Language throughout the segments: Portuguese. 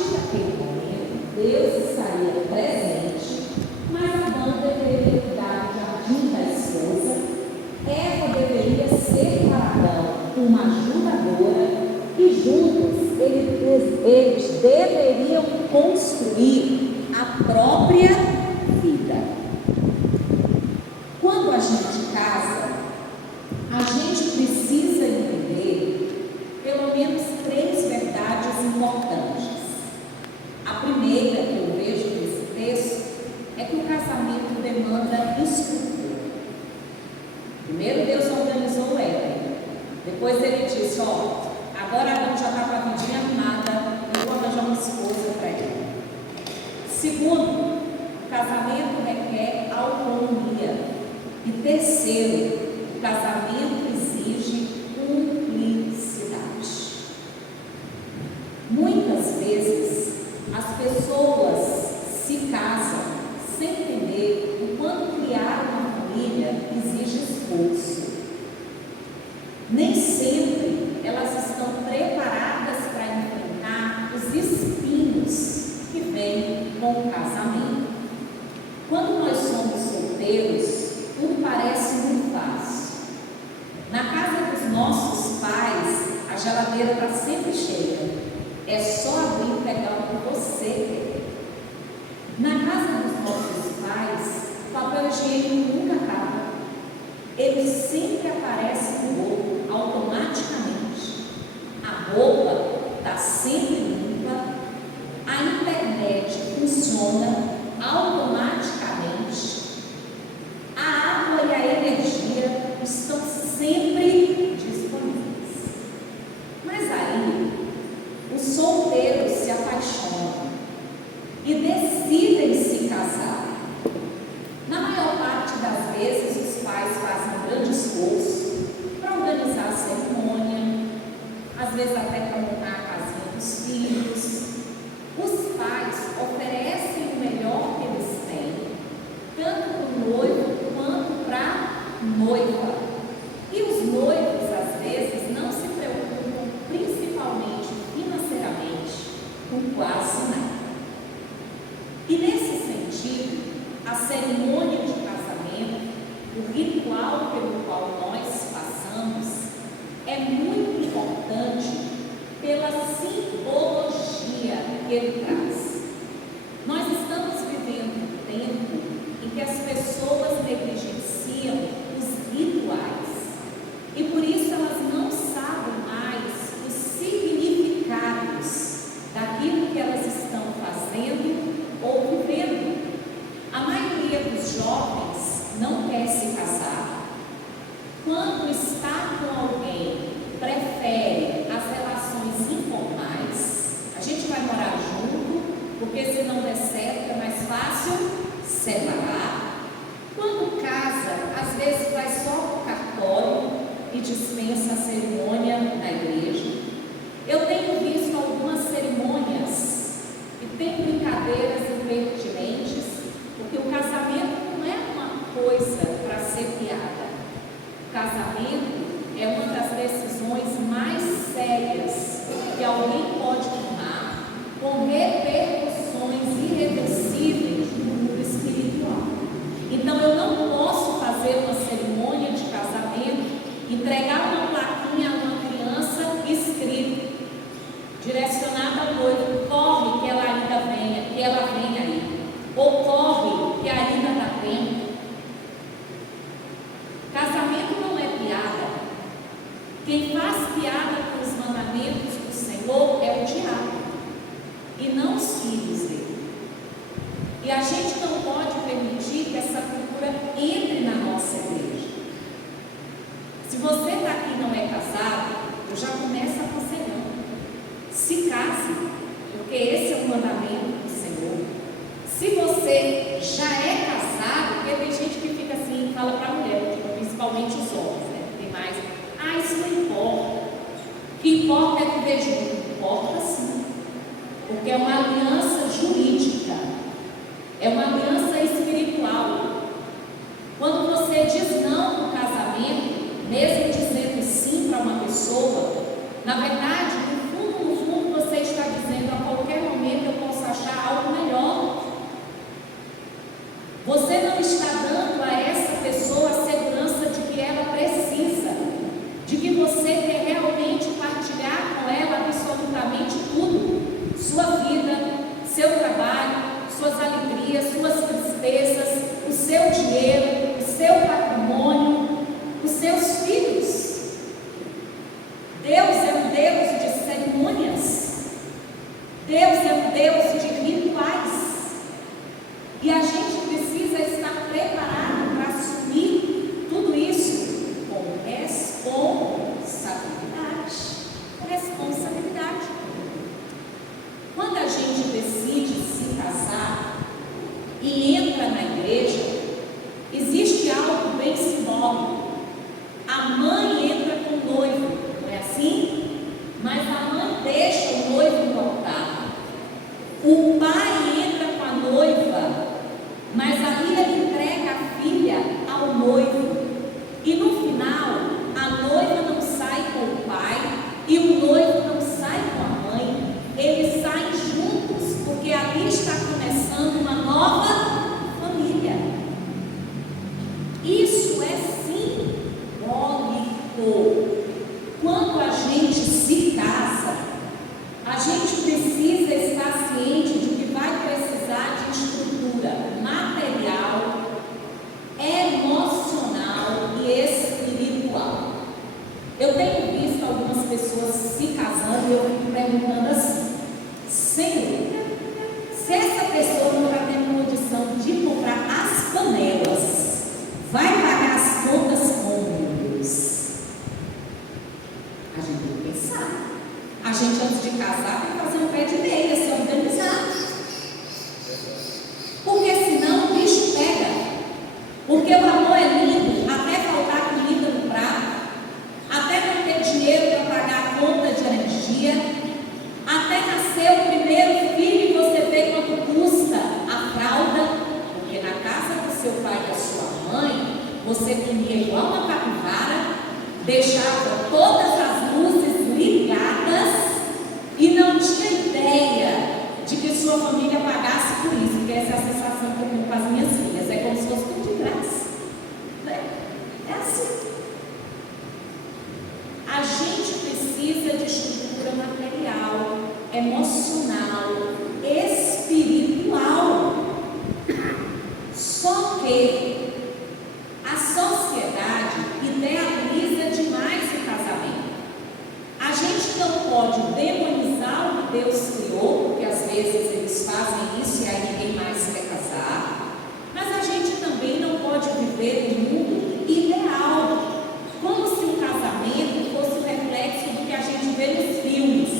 partir daquele momento, Deus estaria presente, mas Adão deveria cuidar do jardim da esposa, Eva deveria ser para Adão uma ajudadora, e juntos eles deveriam construir a própria vida. Quando a gente casa, a gente precisa entender pelo menos 3 verdades importantes. A primeira que eu vejo nesse texto é que o casamento demanda estrutura. Primeiro Deus organizou o Éden, depois ele disse, agora Adão já está com a vidinha armada, eu vou arranjar uma esposa para ele. Segundo, o casamento requer autonomia. E terceiro, o casamento exige cumplicidade. Muitas vezes as pessoas se casam sem entender o quanto criar uma família exige esforço. Nem sempre elas estão preparadas para enfrentar os espinhos que vêm com o casamento. Quando nós somos solteiros, tudo parece muito fácil. Na casa dos nossos pais, a geladeira está sempre cheia. É só abrir e pegar o que você quer. Na casa dos nossos pais, o papel higiênico nunca acaba. Ele sempre aparece no bolo, automaticamente. A roupa está sempre limpa. A internet funciona automaticamente. A água e a energia estão sempre disponíveis. Mas aí, os solteiros se apaixonam e decidem se casar. Na maior parte das vezes, os pais fazem um grande esforço para organizar a cerimônia, às vezes até para montar a casinha dos filhos. Os pais oferecem o melhor que eles têm, tanto para o noivo quanto para a noiva. E os noivos, às vezes, não se preocupam, principalmente financeiramente, com quase nada. E nesse sentido, a cerimônia de casamento, o ritual pelo qual nós passamos, é muito importante pela simbologia que ele traz. Nós estamos vivendo um tempo em que as pessoas negligenciam os rituais e por isso elas não sabem mais os significados daquilo que elas estão fazendo ou vivendo. A maioria dos jovens não quer se casar. Quando está com alguém, prefere as relações informais. A gente vai morar junto, porque se não der certo é mais fácil separar. Quando casa, às vezes vai só para o cartório e dispensa a cerimônia na igreja. Eu tenho visto algumas cerimônias e tem brincadeiras impertinentes, porque o casamento não é uma coisa para ser piada. O casamento é uma das decisões mais sérias que alguém pode tomar, com repercussões irreversíveis no mundo espiritual. Então eu não posso fazer uma cerimônia de casamento, entregar uma plaquinha a uma criança escrito, direcionada ao noivo: corre que ela ainda venha, que ela venha aí, ou corre que ainda dá tempo. Casamento não é piada. Quem faz piada com os mandamentos do Senhor é o diabo e não os filhos dele. E a gente não pode permitir que essa cultura entre na nossa igreja. Se você está aqui e não é casado, eu já começo aconselhando: se case, porque esse é o mandamento do Senhor. Se você já é casado, porque tem gente que fica assim, fala para a mulher, principalmente os homens, né? Tem mais: isso não importa. O que importa é viver junto. Importa sim, porque é uma aliança jurídica, é uma aliança espiritual. Quando você diz não no casamento, mesmo dizendo sim para uma pessoa, na verdade, no fundo, você está dizendo: a qualquer momento Você não está dando a essa pessoa a segurança de que ela precisa, de que você quer realmente partilhar com ela absolutamente tudo: sua vida, seu trabalho, suas alegrias, suas tristezas, o seu dinheiro, o seu patrimônio, os seus filhos. Deus é um Deus de cerimônias. Deus é um Deus de rituais. E a gente precisa estar preparado para assumir tudo isso com responsabilidade. Quando a gente decide se casar e entra na igreja, existe algo bem simbólico. A mãe entra com o noivo, não é assim? Mas a mãe deixa o noivo no altar. O pai entra com a noiva, mas ali ele entrega a filha ao noivo. E no final, a noiva não sai com o pai e o noivo não sai com a mãe. Eles saem juntos, porque ali está começando uma nova família. Isso é simbólico. Quando a gente se casa, a gente precisa estar ciente de que vai precisar de estrutura material, emocional e espiritual. Eu tenho visto algumas pessoas se casando e eu fico perguntando assim: Senhor, se essa pessoa não está tendo condição de comprar as panelas, vai pagar as contas como, meu Deus? A gente tem que pensar. A gente, antes de casar, tem que fazer um pé de meia, se organizar. Porque senão o bicho pega. Porque o amor é lindo, até faltar comida no prato, até não ter dinheiro para pagar a conta de energia, até nascer o primeiro filho e você vê quanto custa a fralda. Porque na casa do seu pai e da sua mãe, você comia igual uma capivara, deixava todas as luzes ligadas e não tinha ideia de que sua família pagasse por isso. Porque essa é a sensação que eu tenho com as minhas filhas, é como se fosse tudo de graça, né? É assim. A gente precisa de estrutura material, emocional, espiritual. Só que a sociedade idealiza demais o casamento. A gente não pode demonizar o que Deus criou, porque às vezes eles fazem isso e aí ninguém mais quer casar. Mas a gente também não pode viver no mundo ideal, como se o casamento fosse o reflexo do que a gente vê nos filmes.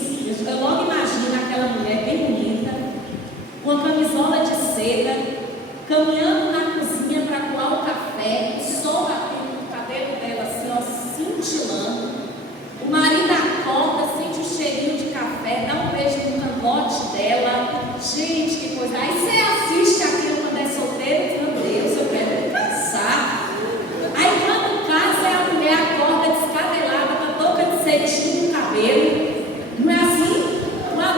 Eu logo imagino aquela mulher bem bonita, com a camisola de seda, caminhando na cozinha para coar o café, o sol batendo no cabelo dela assim, ó, cintilando. O marido acorda, sente o cheirinho de café, dá um beijo no cangote dela. Gente, que coisa! Aí você assiste aquilo quando é solteiro e diz: meu Deus, eu quero casar. Aí quando casa, a mulher acorda descabelada, com a touca de cetim no cabelo. Não é assim?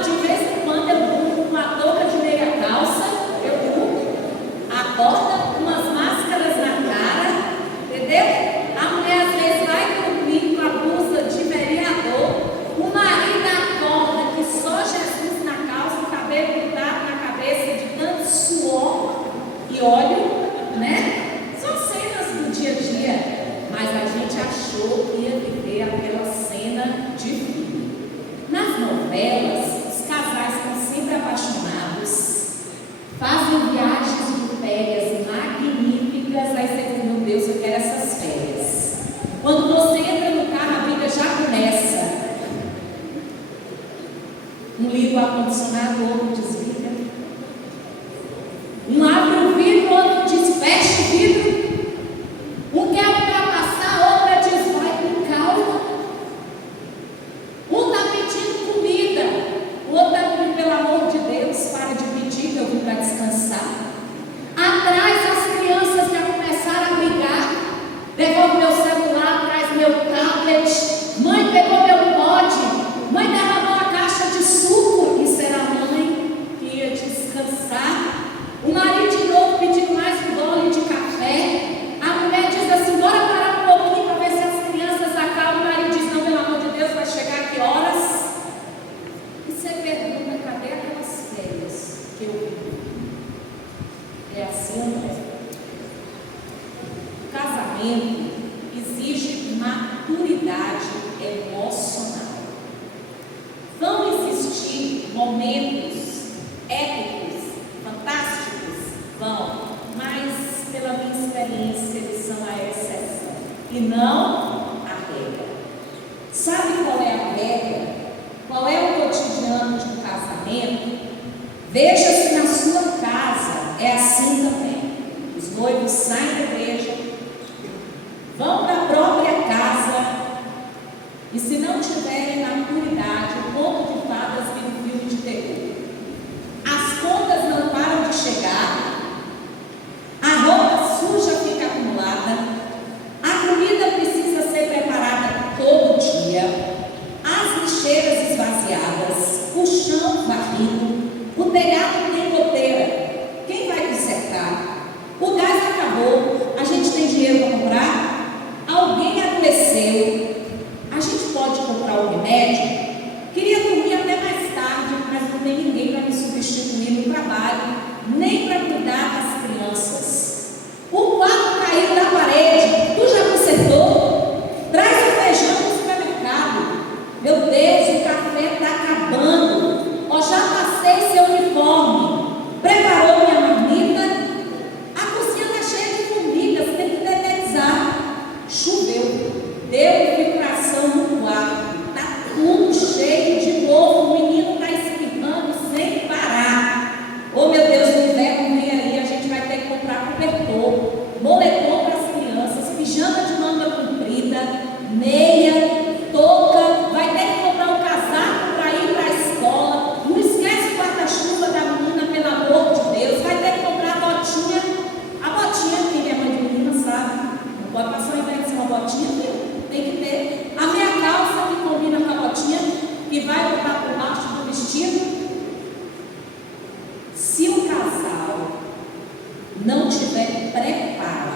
De vez em quando eu durmo com uma touca de meia calça, eu durmo, acorda com umas máscaras na cara, entendeu? A mulher às vezes vai dormir com a blusa de vereador, o marido acorda que só Jesus na calça, o cabelo grudado na cabeça de tanto suor e óleo, né? São cenas do dia a dia, mas a gente achou que ia viver aquela cena de filme. Nas novelas, os casais estão sempre apaixonados, fazem viagens de férias magníficas, aí você diz: meu Deus, eu quero essas férias. Quando você entra no carro, a vida já começa. Um liga o ar-condicionado, outro desliga. Um abre o vidro, outro diz: fecha o vidro. Um quer ultrapassar, outro diz: vai com calma. Um está pedindo comida, o outro está pedindo: pelo amor de Deus, para de pedir, que eu vim para descansar. Atrás, as crianças já começaram a brigar: devolve meu celular, traz meu tablet. Mãe pegou meu pote, mãe derramou a caixa de suco. Isso era a mãe. e não a regra. Sabe qual é a regra? Qual é o cotidiano de um casamento? Veja se na sua casa é assim também. Os noivos saem da igreja, vão para a própria casa, e se não tiverem na puridade, o conto de fadas vira um filme de terror. As contas não param de chegar, a roupa suja fica acumulada, a comida precisa ser preparada todo dia, as lixeiras esvaziadas, o chão varrido, o telhado tem goteira. Quem vai consertar? O gás acabou, a gente tem dinheiro para comprar? Alguém adoeceu, a gente pode comprar o remédio? Queria dormir até mais tarde, mas não tem ninguém para me substituir no trabalho, nem para cuidar das crianças. O quadro caiu da parede, tu já consertou? Traz o feijão do supermercado. Meu Deus, o café está acabando. Ó, já passei seu uniforme. Preparou minha marmita? A cozinha está cheia de formigas, tem que dedetizar. Choveu, deu infiltração no quarto, está tudo cheio de novo, o menino está espirrando sem parar. Oh meu Deus, o inverno vem aí, a gente vai ter que comprar cobertor, moletom para as crianças, pijama de manga comprida, meia, touca, vai ter que comprar um casaco para ir para a escola, não esquece o guarda-chuva da menina, pelo amor de Deus, vai ter que comprar a botinha que é mãe de menina sabe, não pode passar o inverno sem uma botinha, viu? Tem que ter a minha calça que combina com a botinha, que vai botar por baixo do vestido. Se o casal não tiver preparo,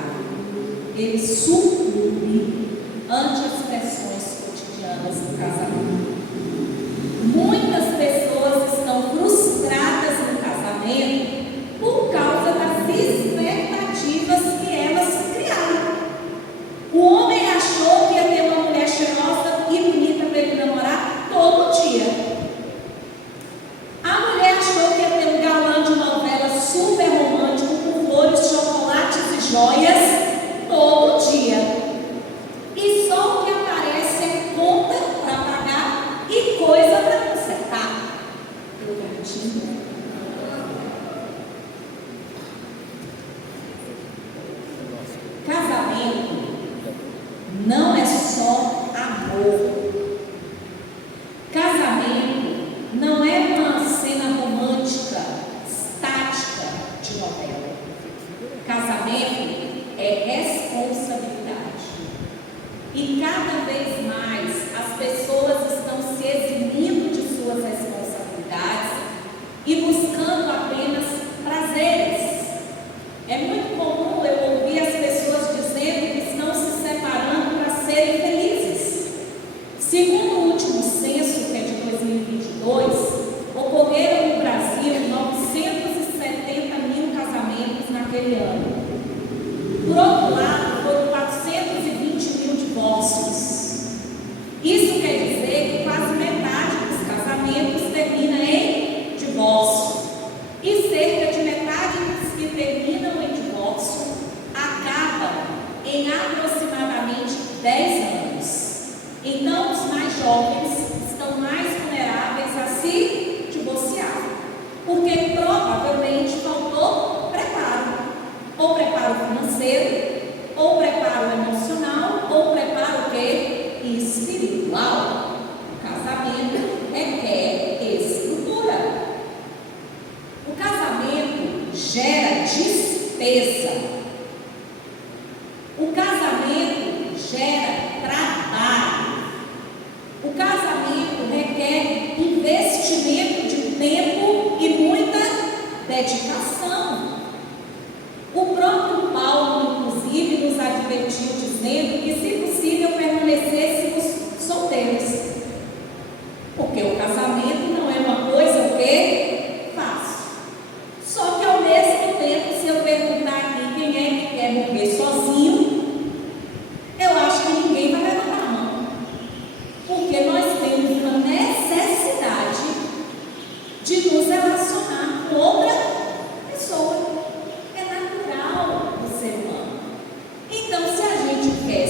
ele sucumbe ante as pressões cotidianas do casamento. Muitas pessoas estão frustradas no casamento por causa das expectativas que elas criaram. O homem achou que ia ter uma mulher cheirosa e bonita para ele namorar todo dia. A mulher achou que ia ter um galã de novela super romântico com flores, chocolates e joias todo dia. E só o que aparece é conta para pagar e coisa para consertar. Eu gatinho. Casamento não é só amor. Casamento não é uma cena romântica, estática de novela. Casamento é responsabilidade. E cada vez mais as pessoas estão se eximindo de suas responsabilidades e buscando apenas prazeres. É muito comum eu ouvir as pessoas dizendo que estão se separando para serem felizes. Segundo o último censo, que é de 2022, ocorreram no Brasil 970 mil casamentos naquele ano. Por outro lado, foram 420 mil divórcios. Isso quer dizer que quase metade dos casamentos termina em divórcio. E cerca de metade dos que terminam em divórcio acabam em aproximadamente 10 anos. Então, os mais jovens estão mais vulneráveis a se divorciar, porque provavelmente faltou preparo. Ou preparo financeiro, ou preparo emocional, ou preparo o quê? Espiritual. O casamento requer estrutura. O casamento gera despesa. O casamento gera trabalho. O casamento requer investimento de tempo e muita dedicação. O próprio Paulo, inclusive, nos advertiu dizendo que, se possível, permanecêssemos solteiros. Porque o casamento não é uma coisa o quê? Fácil. Só que, ao mesmo tempo, se eu perguntar aqui quem é que quer morrer sozinho, eu acho que ninguém vai levantar a mão. Porque nós temos uma necessidade de nos relacionar com outra pessoa. É natural do ser humano. Então, se a gente quer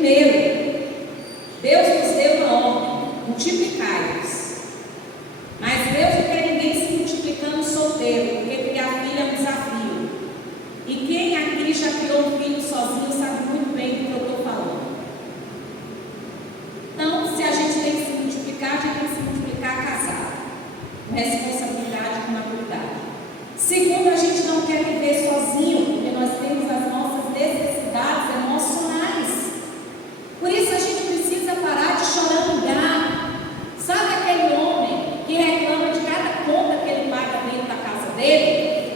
Primeiro, Deus nos deu uma ordem: multiplicai-vos. Mas Deus não quer ninguém se multiplicando solteiro, porque criar filho é um desafio. E quem aqui já criou um filho sozinho sabe muito bem do que eu estou falando. Então, se a gente tem que se multiplicar, a gente tem que se multiplicar casado, com responsabilidade e com maturidade. Segundo, a gente não quer viver sozinho, porque nós temos as nossas necessidades emocionais. Por isso a gente precisa parar de choramingar. Sabe aquele homem que reclama de cada conta que ele paga dentro da casa dele?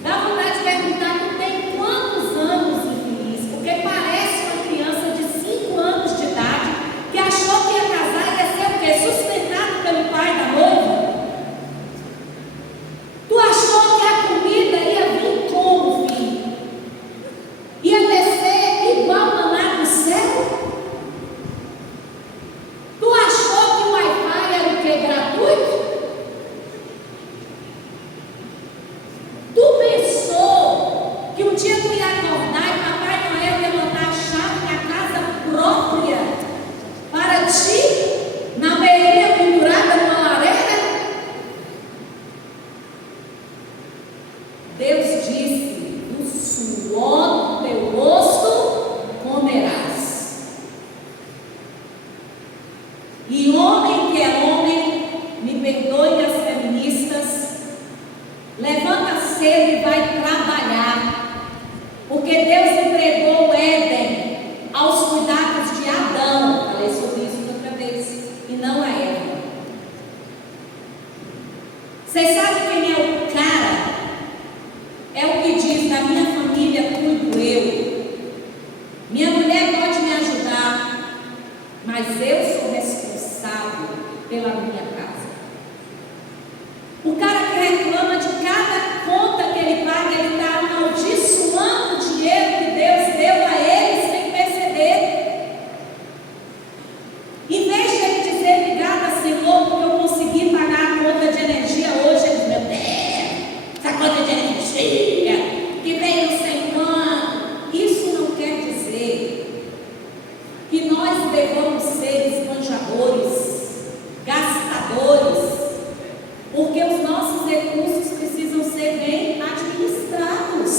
Dá vontade de perguntar: tu tem quantos anos, infeliz? Porque parece uma criança de 5 anos de idade que achou que ia casar e ia ser o quê? Sustentado pelo pai da noiva. Tu achou que a comida ia vir como, filho? Ia descer igual maná do céu? Tu achou que o Wi-Fi era o quê? Gratuito? Tu pensou que um dia tu ia acordar e Papai Noel ia mandar a chave da casa própria para ti, na meirinha pendurada numa lareira? Deus disse: do suor do teu rosto comerás. E homem que é homem, me perdoem as feministas, levanta cedo e vai trabalhar, porque Deus entregou o Éden aos cuidados de Adão. Falei sobre isso outra vez, e não a Eva. Vocês sabem quem é o cara? É o que diz: da minha família cuido eu. Minha mulher pode me ajudar, mas eu sou responsável pela minha casa. O cara que reclama de cada conta que ele paga, ele está amaldiçoando o dinheiro que Deus deu a ele sem perceber. Em vez de ele dizer: obrigada, Senhor, porque eu consegui pagar a conta de energia hoje, ele diz: meu Deus, essa conta de energia que veio não sei quando. Isso não quer dizer que nós devamos ser esbanjadores, gastadores, porque os nossos recursos precisam ser bem administrados.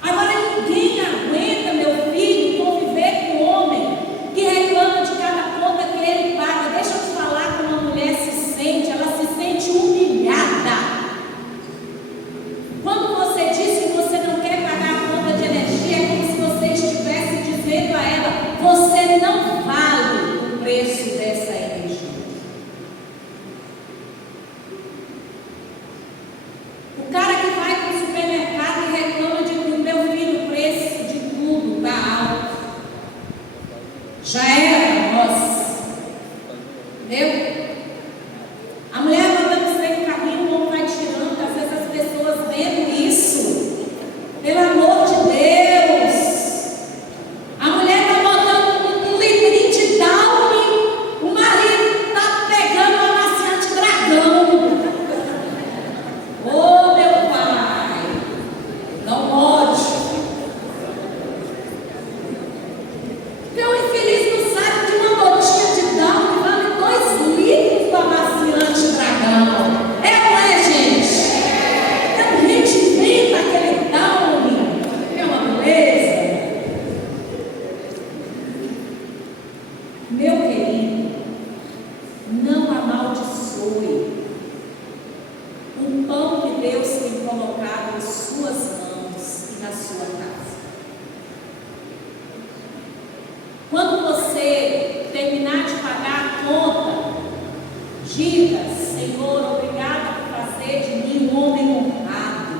Agora, ninguém aguenta, meu filho, conviver com um homem que reclama de cada conta que ele paga. Deixa eu te falar como uma mulher se sente. Ela se sente humilhada. Quando você diz que você não quer pagar a conta de energia, é como se você estivesse dizendo a ela: você não vale o preço dessa energia. O cara que vai para o supermercado e reclama de que: meu filho, o preço de tudo está alto. Já era nós. Entendeu? A mulher mandando você no carrinho, o homem vai tirando. Às vezes as pessoas vendo isso. Pelo amor de Deus. A mulher está botando um litrinho de Downy. O marido está pegando um amaciante dragão. Oh, meu pai, não pode. Porque o infeliz não sabe que uma gotinha de Downy vale 2 litros do amaciante dragão. É ou é, gente? Então a gente inventa aquele Downy. É uma beleza. Meu querido, não amaldiçoe o pão que Deus tem colocado nas suas mãos e na sua casa. Quando você terminar de pagar a conta, diga: Senhor, obrigada por fazer de mim um homem honrado,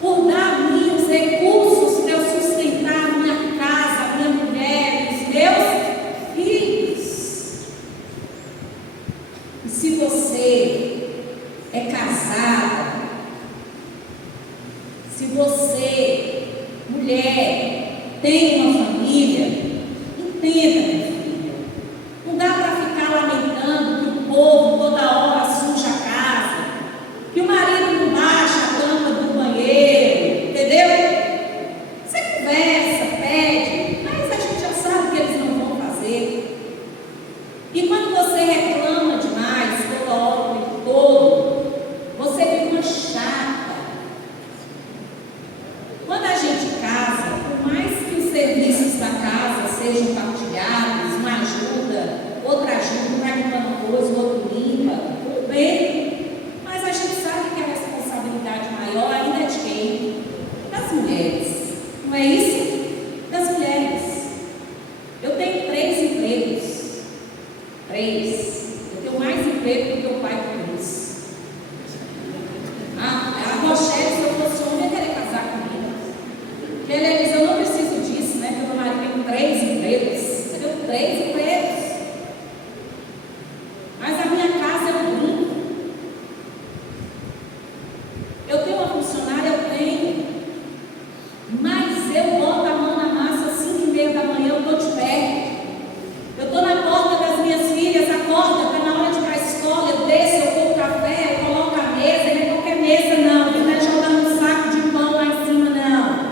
por dar a mim os recursos para eu sustentar a minha casa, a minha mulher e os meus filhos. E se você é casada, se você, mulher, tem uma família, entenda, minha filha, não dá para ficar lamentando que o povo toda hora suja a casa, que o marido não baixa a tampa do banheiro, entendeu? Você conversa, pede. sejam partilhados, uma ajuda, outra ajuda, um vai limpando uma coisa, o outro limpa, tudo bem, mas a gente sabe que a responsabilidade maior ainda é de quem? Das mulheres, não é isso? Das mulheres. Eu tenho 3 empregos, 3. Eu tenho mais emprego do que o pai que Deus. A Rochelle, se eu fosse homem, ia querer casar comigo. Porque ele ia dizer, eu não preciso disso, né? Porque meu marido tem 3 empregos. Eu tenho 3 empregos. Mas a minha casa é um brinco. Eu tenho uma funcionária, eu tenho. Mas eu boto a mão na massa às 5h30 da manhã, eu estou de pé. Eu estou na porta das minhas filhas, acorda, está na hora de ir para a escola, eu desço, eu como café, eu coloco a mesa, não é qualquer mesa não, não é jogando um saco de pão lá em cima não.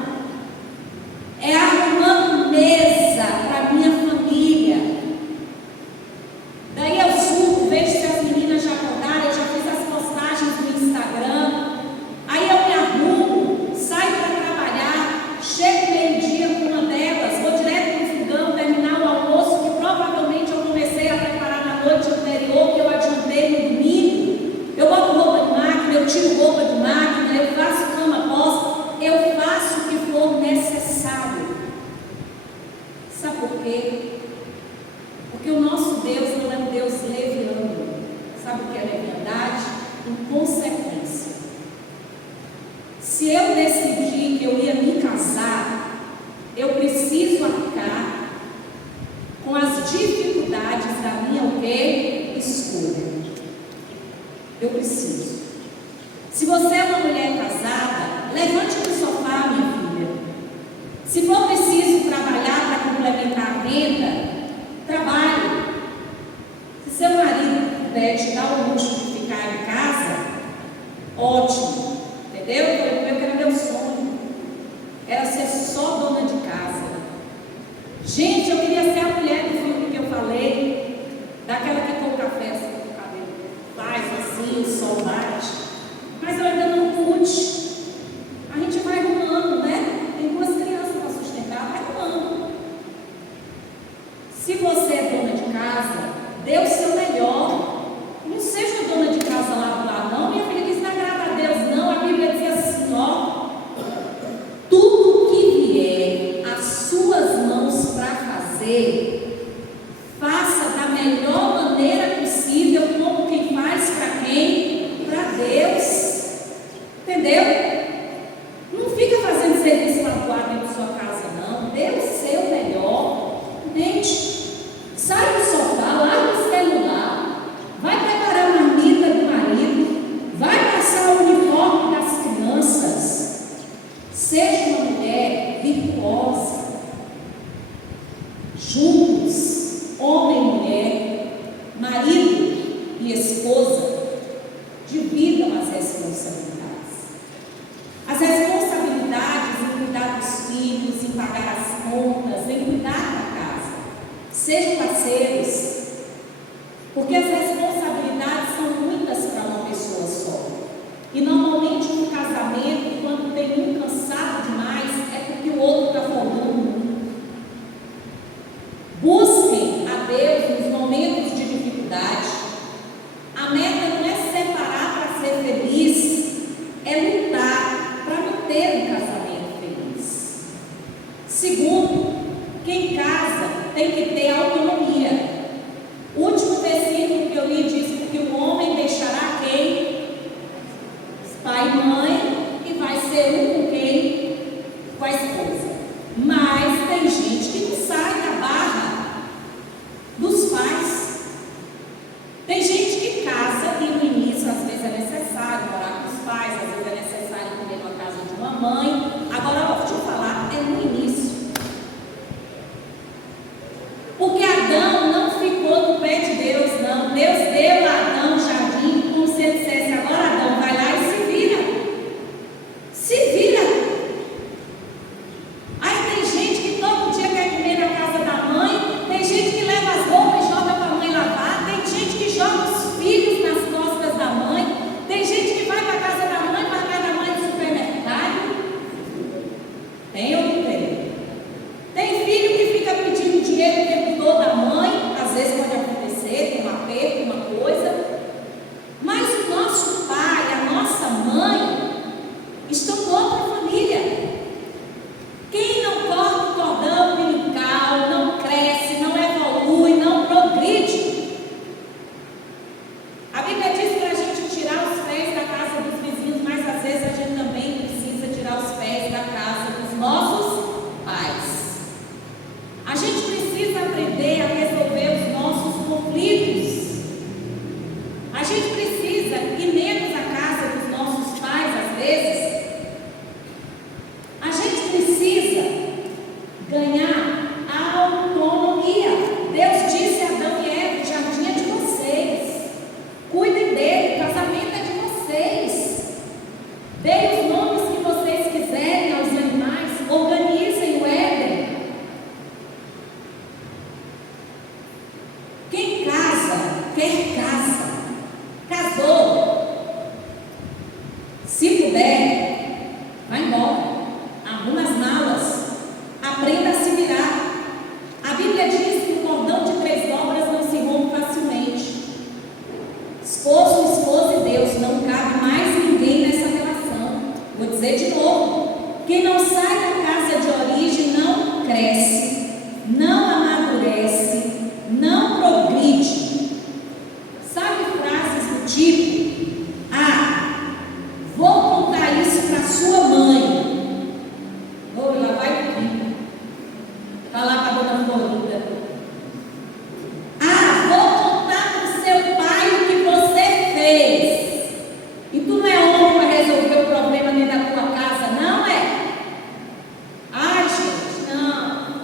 É arrumando mesa para a minha família. Daí eu subo, vejo se as meninas já acordaram, eu já fiz as postagens no Instagram. Aí eu me arrumo, saio para trabalhar, chego meio-dia com uma delas, vou direto no fogão, terminar o almoço que provavelmente eu comecei a preparar na noite anterior, que eu adiantei no domingo. Eu boto roupa de máquina, eu tiro roupa de máquina, eu faço cama posta, eu faço o que for necessário. Sabe por quê? Porque o nosso Deus não é um Deus leviano. Sabe o que é leviandade? Inconsequência. Se eu decidi que eu ia me casar, eu preciso arcar com as dificuldades da minha o quê? Escolha. Eu preciso. Se você é uma mulher casada, levante do sofá, minha filha. Se for preciso trabalhar para complementar a renda, trabalhe. Se seu marido puder te dar o luxo de ficar em casa, ótimo. Entendeu? Eu quero meu sonho. Era ser só dona de casa. Gente, eu queria ser a mulher do filme que eu falei, daquela que com o café assim, com o cabelo faz assim, o sol bate. Mas eu ainda não pude. A gente vai arrumando, né? Tem 2 crianças para sustentar, vai arrumando. Se você é dona de casa, dê o seu melhor. Não seja dona de casa lá, não. Minha filha diz, não agrada a Deus, não. A Bíblia diz assim, ó. Tudo que vier às suas mãos para fazer, faça da melhor maneira possível, como quem faz para quem? Para Deus. Entendeu? Não fica fazendo serviço magoado dentro da sua casa, não. Dê o seu melhor. Entende? Sai do sofá, larga o celular, vai preparar a marmita do marido, vai passar o uniforme das crianças. Seja uma mulher virtuosa. Juntos, homem e mulher, marido e esposa, dividam as responsabilidades. As responsabilidades em cuidar dos filhos, em pagar as contas, em cuidar da casa. Sejam parceiros, porque as responsabilidades são muitas para uma pessoa só. E normalmente no casamento, quando tem um cansado demais, é porque o outro está folgando muito. Busquem a Deus nos momentos de dificuldade. A meta não é separar para ser feliz, é lutar para manter um casamento feliz. Segundo, quem casa tem que ter autonomia. O último versículo que eu li diz: porque o homem deixará quem? Pai e mãe, e vai ser um com quem? Com a esposa. Mas tem gente que não sai da barra dos pais. Tem gente que casa e no início às vezes é necessário morar com os pais, às vezes é necessário comer na casa de uma mãe. Agora, deixa eu falar, é no início. Porque Adão não ficou no pé de Deus, não. Deus deu a Adão o jardim como se ele dissesse: agora Adão, vai lá e se vira. ganhar autonomia. Deus disse a Adão e Eva: o jardim é de vocês, cuidem dele, o casamento é de vocês, deem os nomes que vocês quiserem aos animais, organizem o Éden. Quem casa, quer casa, casou, se puder, vai embora, arruma as malas, aprenda a se virar. A Bíblia diz que o cordão de 3 dobras não se rompe facilmente. Esposo, esposa e Deus, não cabe mais ninguém nessa relação. Vou dizer de novo: quem não sai da casa de origem não cresce, não amadurece, não progride. Sabe frases do tipo: ah, vou contar isso para sua mãe. Ou lá vai o filho falar para a dona Florinda: ah, vou contar para o seu pai o que você fez. E tu não é homem para resolver o problema dentro da tua casa, não é? Ai, gente, não.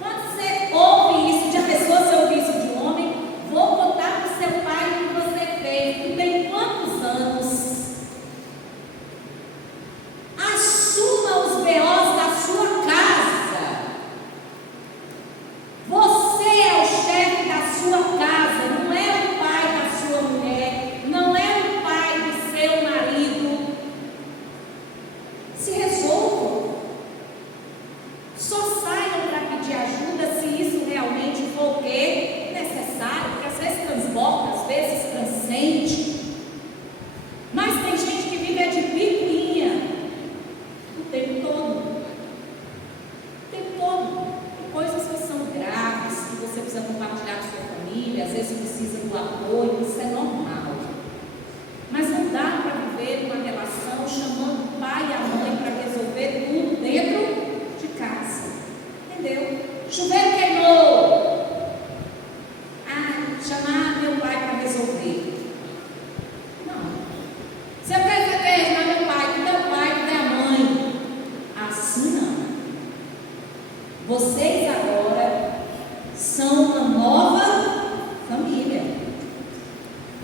Quando você ouve isso, já pensou se eu ouvir isso de um homem? Vou contar para o seu pai o que você fez. Tu tem quantos anos? Assuma os B.O.s da sua casa. Você é o chefe da sua casa, não é o pai da sua mulher, não é o pai do seu marido. Se resolvam. Só saiam para pedir ajuda se isso realmente for o quê? Necessário, porque às vezes transborda, às vezes transcende. Mas tem gente que vive de picuinha o tempo todo. O tempo todo. Tem coisas que são graves, que você precisa compartilhar com sua família, às vezes precisa do apoio, isso é normal. Mas não dá para viver uma relação chamando o pai e a mãe para resolver tudo dentro de casa. Entendeu? Chuveiro queimou. Ah, chamar meu pai para resolver. Não. Se eu quer chamar meu pai, que teu pai, que a mãe. Assim não. Vocês agora são uma nova família.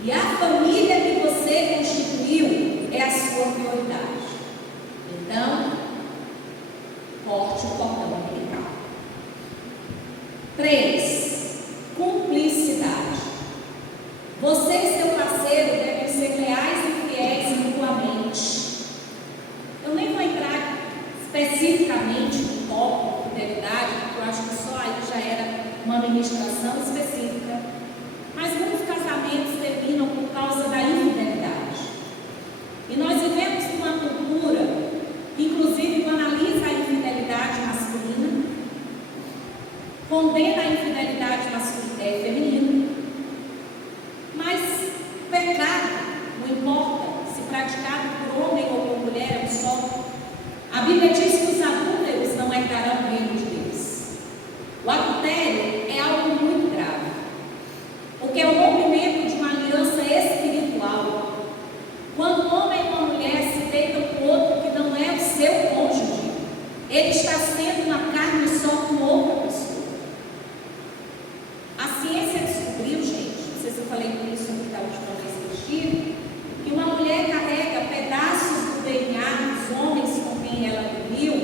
E a família que você constituiu é a sua prioridade. Então, corte o cordão umbilical. 3. Cumplicidade. Você e seu parceiro devem ser leais e fiéis mutuamente. Eu nem vou entrar especificamente no tópico fidelidade, porque eu acho que só aí já era uma ministração específica. Mas muitos casamentos terminam por causa da infidelidade. E nós vivemos numa cultura que, inclusive, analisa a infidelidade masculina, condena a infidelidade feminina. Mas pecado, não importa se praticado por homem ou por mulher, é um só. A Bíblia diz que os adúlteros não herdarão o reino de Deus. O adultério é algo muito grave, porque é o rompimento de uma aliança espiritual. Quando um homem e uma mulher se deitam com outro que não é o seu cônjuge, ele está sendo uma carne só com outra pessoa. A ciência descobriu, gente, não sei se eu falei isso aqui da última vez que eu estive, que uma mulher carrega pedaços do DNA dos homens com quem ela dormiu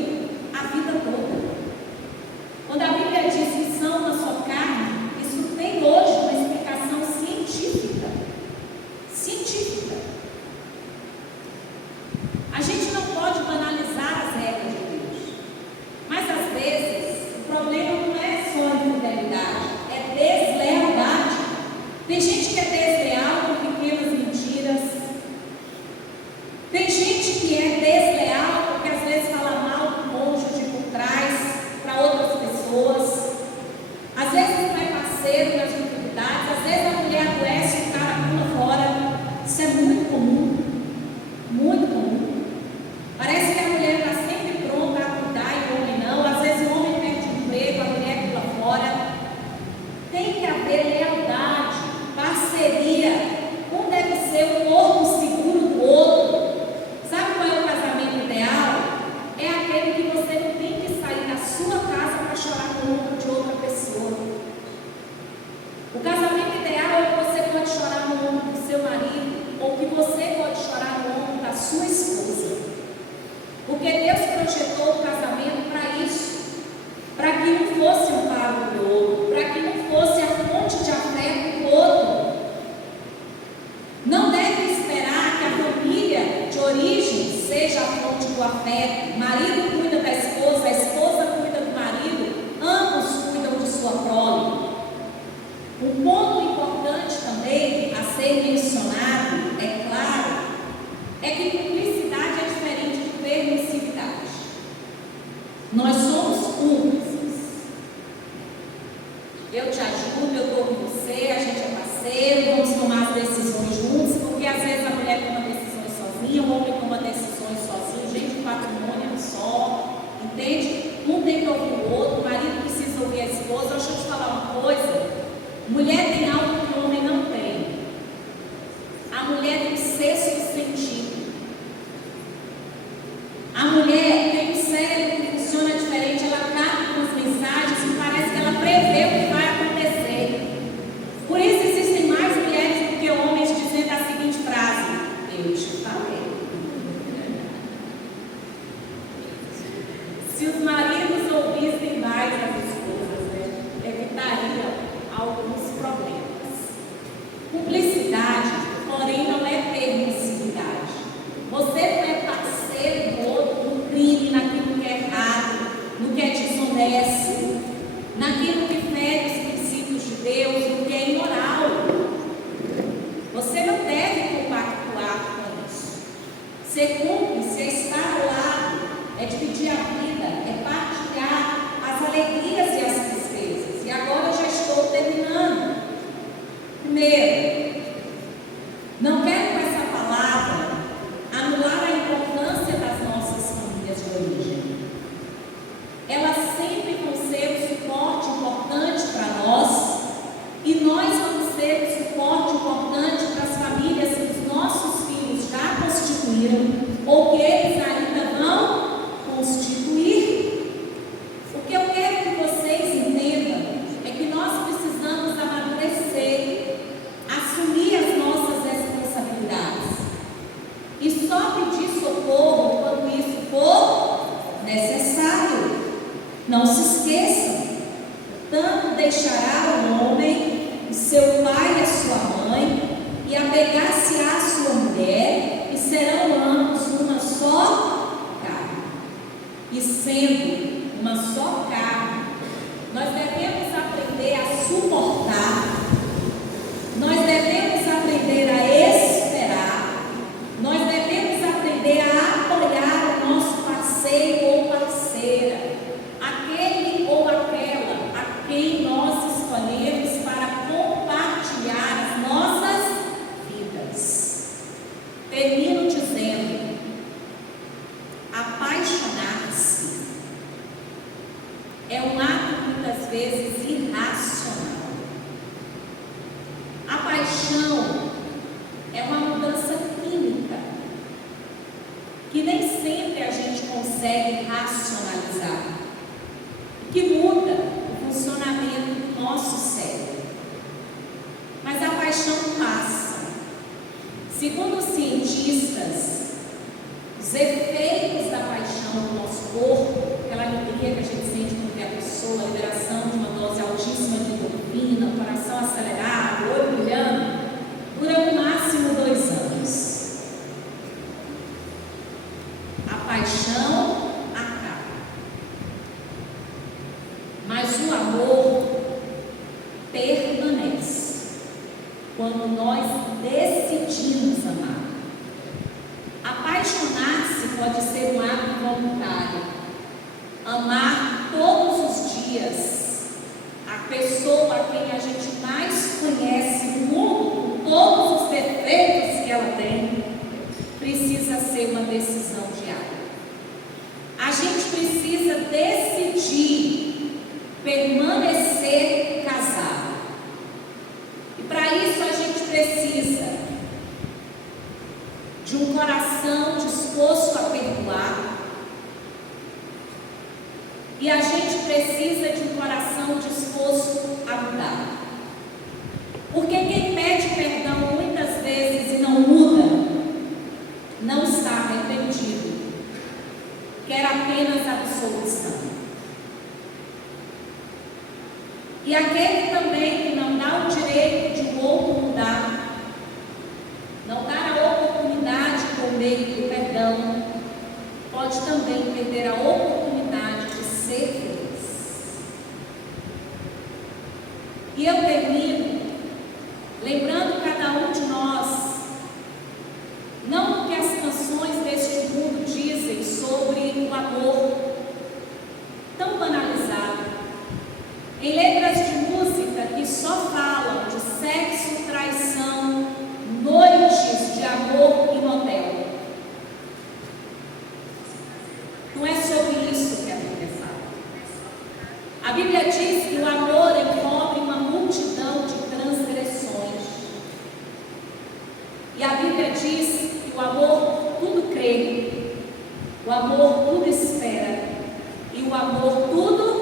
eu te ajudo, eu estou com você, a gente é parceiro, vamos tomar as decisões juntos, porque às vezes a mulher toma decisões sozinha, o homem toma decisões sozinho, gente, o patrimônio é só, entende? Um tem que ouvir o outro, o marido precisa ouvir a esposa. Deixa eu te falar uma coisa: mulher tem algo que o homem não tem. A mulher tem sexto sentido. A mulher tem um cérebro que funciona diferente, ela capta as mensagens e parece que ela prevê o que vai acontecer. Por isso existem mais mulheres do que homens dizendo a seguinte frase: eu te falei. Se os maridos ouvissem mais as esposas, né, evitariam alguns problemas. Cumplicidade, porém, não é permissividade. Você não é parceiro do outro no crime, naquilo que é errado, no que é desonesto, naquilo que fere os princípios de Deus, no que é imoral. Você não deve compactuar com isso. Ser cúmplice é estar ao lado, é dividir a vida, é partilhar as alegrias e as tristezas. E agora eu já estou terminando. Primeiro, não quero com essa palavra anular a importância das nossas famílias de origem. Elas sempre vão ser um suporte importante para nós, e nós vamos ser um suporte importante para as famílias que os nossos filhos já constituíram ou que eles ainda vão constituir. O que eu quero que vocês entendam é que nós precisamos amadurecer, assumir as nossas responsabilidades e só pedir socorro quando isso for necessário. Não se esqueçam: tanto deixará o homem o seu pai e a sua mãe, e apegar-se-á a sua mulher, e serão ambos uma só carne. E sendo uma só carne, nós devemos aprender a suportar, nós devemos aprender a esperar, nós devemos aprender a apoiar o nosso parceiro ou parceira, aquele ou aquela a quem nós escolhemos para compartilhar as nossas vidas. Termino dizendo: apaixonar-se é um ato muitas vezes irracional. A paixão é uma mudança química que nem sempre a gente consegue racionalizar, que muda o funcionamento do nosso cérebro. Mas a paixão passa. Segundo os cientistas, os efeitos da paixão no nosso corpo, aquela alegria que a gente sente quando vê a pessoa, a liberação de uma dose altíssima de endorfina, o coração acelerado, o olho brilhando, dura no máximo 2 anos. A paixão acaba, mas o amor permanece quando nós decidimos amar. Apaixonar-se pode ser um ato voluntário. Amar todos os dias a pessoa a quem a gente mais conhece no mundo, com todos os defeitos que ela tem, precisa ser uma decisão diária. A gente precisa decidir permanecer casado. E para isso a gente precisa de um coração disposto a perdoar, e a gente precisa de um coração disposto a mudar. Porque quem pede perdão muitas vezes e não muda, não está arrependido, quer apenas absolução. E aquele também que não dá o direito de um outro mudar, não dá a oportunidade por meio do perdão, pode também perder a oportunidade de ser feliz. E eu termino lembrando cada um de nós, não o que as canções deste mundo dizem sobre o amor tão banalizado. Em letras de música, só falam de sexo, traição, noites de amor e motel. Não é sobre isso que a Bíblia fala. A Bíblia diz que o amor encobre uma multidão de transgressões. E a Bíblia diz que o amor tudo crê, o amor tudo espera e o amor tudo